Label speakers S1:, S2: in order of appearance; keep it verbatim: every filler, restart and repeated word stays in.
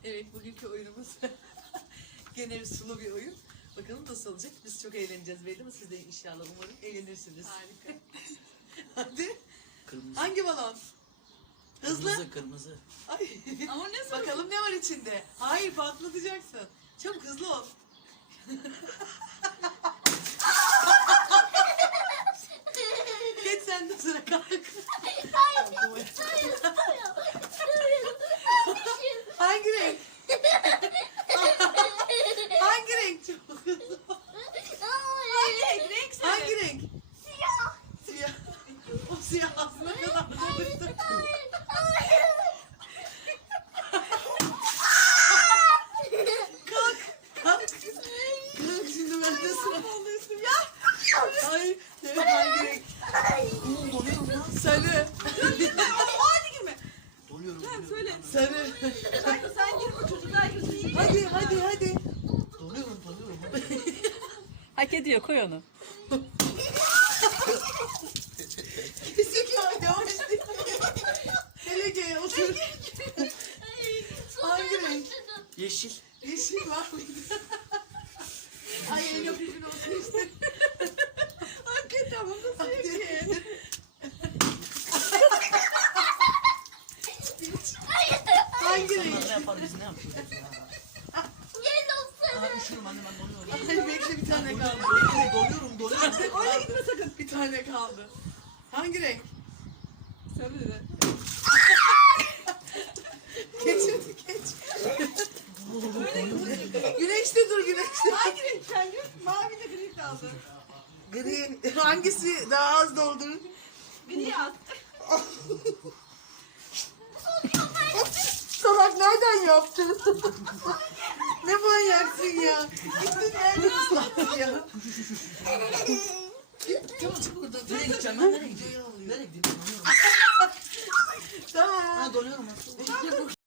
S1: Evet, bugünkü oyunumuz gene bir sulu bir oyun. Bakalım nasıl olacak? Biz çok eğleneceğiz belli mi? Siz de inşallah umarım eğlenirsiniz.
S2: Harika.
S1: Hadi.
S3: Kırmızı.
S1: Hangi balon? Hızlı.
S3: Kırmızı, kırmızı.
S1: Ay.
S2: Ama ne soru?
S1: Bakalım ne var içinde? Hayır, patlatacaksın. Çok hızlı ol. Geç sen de sıra kalk. Hangi renk? Hangi renk? Çok hızlı ol.
S2: Hangi renk? Renk söyle.
S1: Hangi renk? Siyah. Siyah. O siyah aslında kadar da Kalk. Kalk. Kalk şimdi ben de sıra. Ya. Ay. Evet, hangi renk? Oo, donuyorum lan. Sarı.
S2: Hadi girme.
S3: Donuyorum.
S2: Sen
S3: donuyorum.
S2: söyle.
S1: Sarı.
S2: Hadi sen girme, çocuklar girsin.
S1: Hadi hadi hadi.
S3: Donuyorum, donuyorum.
S4: Hak ediyor, koy onu.
S1: Kesik ya, yavaş değil. Geleceğe otur. Hangi renk?
S3: Yeşil.
S1: Yeşil var mıydı? Ay en yapımın olsun işte.
S2: Hakikaten bu nasıl yeşil?
S1: Hangi renk?
S3: Ne yapalım biz ne yapıyoruz ya? Aa, üşüyorum anne, ben donuyorum.
S1: Ay bekle, bir tane kaldı.
S3: Donuyorum, donuyorum, donuyorum.
S1: Öyle gitme sakın. Bir tane kaldı. Hangi renk?
S2: Söyle de.
S1: Geç hadi geç. Güneşte dur, güneşte.
S2: Hangi renk sen gir? Mavi de gri kaldı.
S1: Gri. Hangisi daha az doldurur?
S2: Gri yaz.
S1: Salak nereden yaptın? Ne manyaksın ya? Gittin nereden ıslattın ya? Tamam, çık buradan.
S3: Nereye gideceğim ben? Nereye gideceğim? Nereye gideyim? Donuyorum.
S1: Tamam.
S3: Ha, donuyorum aslında.